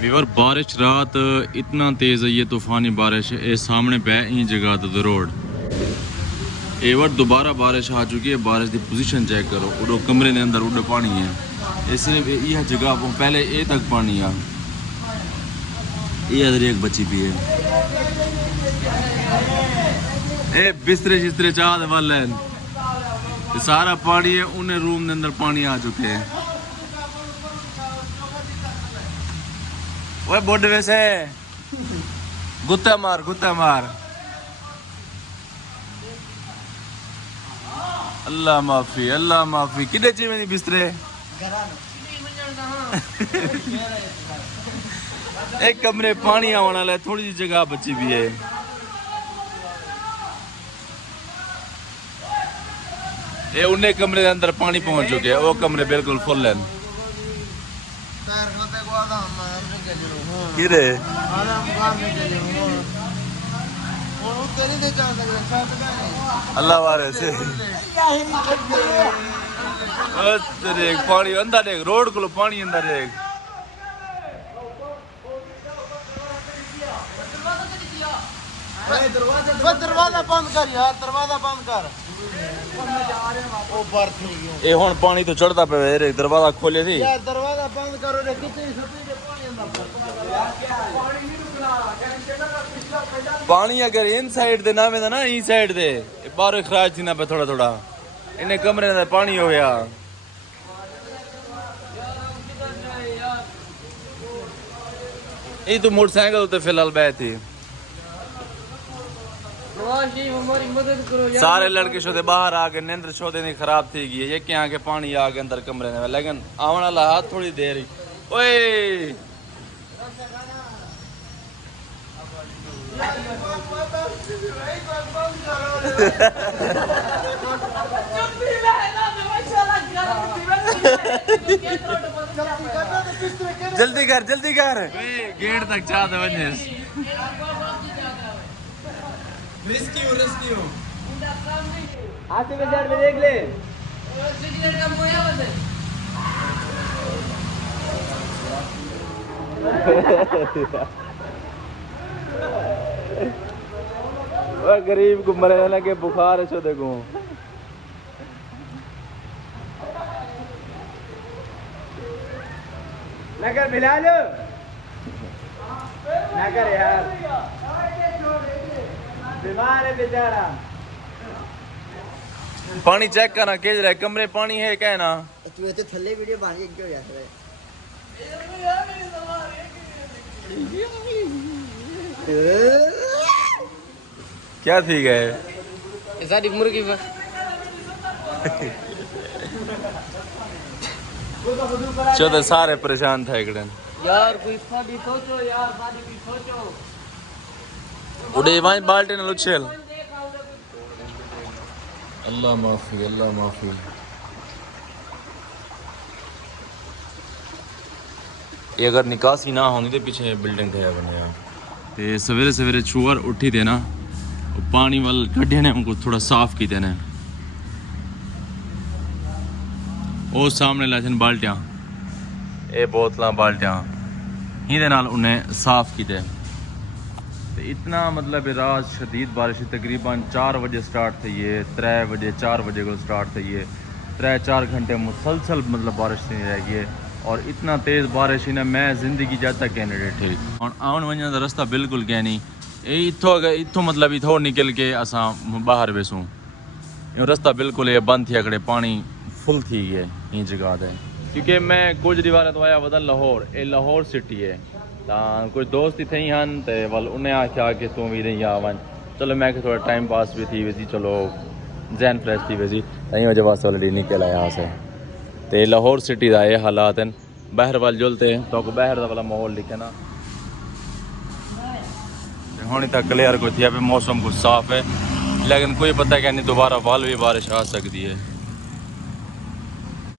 Weaver बारिश रात इतना तेज है, ये तूफानी बारिश है। ये सामने पे ही जगह तो रोड एवर दोबारा बारिश आ चुकी है। बारिश की पोजीशन चेक करो, उड़ो कमरे के अंदर उड़ो पानी है। इसलिए यह जगह पहले ए तक पानी आ, ये अदर एक बची भी है। ए बिस्तरे शिस्तरे चाह वाले सारा पानी है, उन्हें रूम के अंदर पानी आ चुके हैं। ओए बोड वैसे गुत्ता मार गुत्ता मार। अल्लाह माफी अल्लाह माफी। किधे चाहिए नहीं बिस्तरे? एक कमरे पानी आने वाला है, थोड़ी सी जगह बची भी है। ये उन्हें कमरे के अंदर पानी पहुंच चुके हैं, वो कमरे बिल्कुल फुल है। किरे अल्लाह वारे से देख पानी अंदर देख, रोड को पानी अंदर देख। दरवाजा बंद कर यार, दरवाजा बंद कर। ये हुन पानी तो चढ़ता पे रे, दरवाजा खोले थी यार, दरवाजा बंद करो रे। कितनी सफेद पानी अंदर पानी अगर इन साइड दे ना में ना ई साइड दे बाहर खराज थी ना पे थोड़ा थोड़ा इन्हें कमरे में पानी हो गया। ये तो मोटरसाइकिल उते फिलहाल बैठी थी। सारे लड़के शोदे बाहर आ गए, नींद शोदे नहीं खराब थी गई। ये क्या के पानी आ गए अंदर कमरे में, लेकिन आने वाला हाथ थोड़ी देर ही। ओए जल्दी कर जल्दी कर, गेट तक जा दे वजह रेस्क्यू आते में जार में देख ले। गरीब को मरे लगे बुखार है, देखो नगर मिला लो, नगर यार बीमार है बेचारा। पानी चेक करना केज रहा है, कमरे पानी है क्या है ना। तू तो थल्ले वीडियो बन के क्यों यार है? क्या ठीक है सारी मुर्गी चौदह सारे परेशान थे एक यार। कोई शादी सोचो यार, शादी की सोचो। उड़े वहीं बाल्टी न लुचेल। अल्लाह माफी अल्लाह माफी। ये अगर निकासी ना होनी तो पीछे बिल्डिंग थे बने ते सवेरे सवेरे छुअर उठी थे ना, पानी वाल कढ़े ने उनको थोड़ा साफ की ने। वो सामने लाचन बाल्टियाँ, ये बोतल बाल्टियाँ ही दे नाल उन्हें साफ की थे। इतना मतलब रात शदीद बारिश तकरीबन 4 बजे स्टार्ट थी, ये 3 बजे 4 बजे को स्टार्ट थी। ये 3-4 घंटे मुसलसल मतलब बारिश थी रह गई। और इतना तेज़ बारिश ना मैं ज़िंदगी जाता कैंडिडेट है। और आने वजह का रास्ता बिल्कुल क्या नहीं, इतों मतलब इतों निकल के असा बाहर वेसूँ रास्ता बिल्कुल ये बंद थी। अगड़े पानी फुल थी गए ये जगह है, क्योंकि मैं कुछ बार तो आया वदा लाहौर, ये लाहौर सिटी है। कुछ दोस्त ही थे हन तो वल उन्हें आख्या कि तू भी नहीं आ वन। चलो मैं थोड़ा टाइम पास भी थी वैसी, चलो जहन फ्रेश थी वैसी, तई वजह वास्ते ऑलरेडी निकल आया यहाँ से। तो लाहौर सिटी का ये हालात हैं। बाहर वाल जुलते हैं तो बाहर का वाला माहौल दिखे ना। होने तक क्लियर को थी, मौसम कुछ साफ है, लेकिन कोई पता क्या नहीं दोबारा वाल भी बारिश आ सकती है।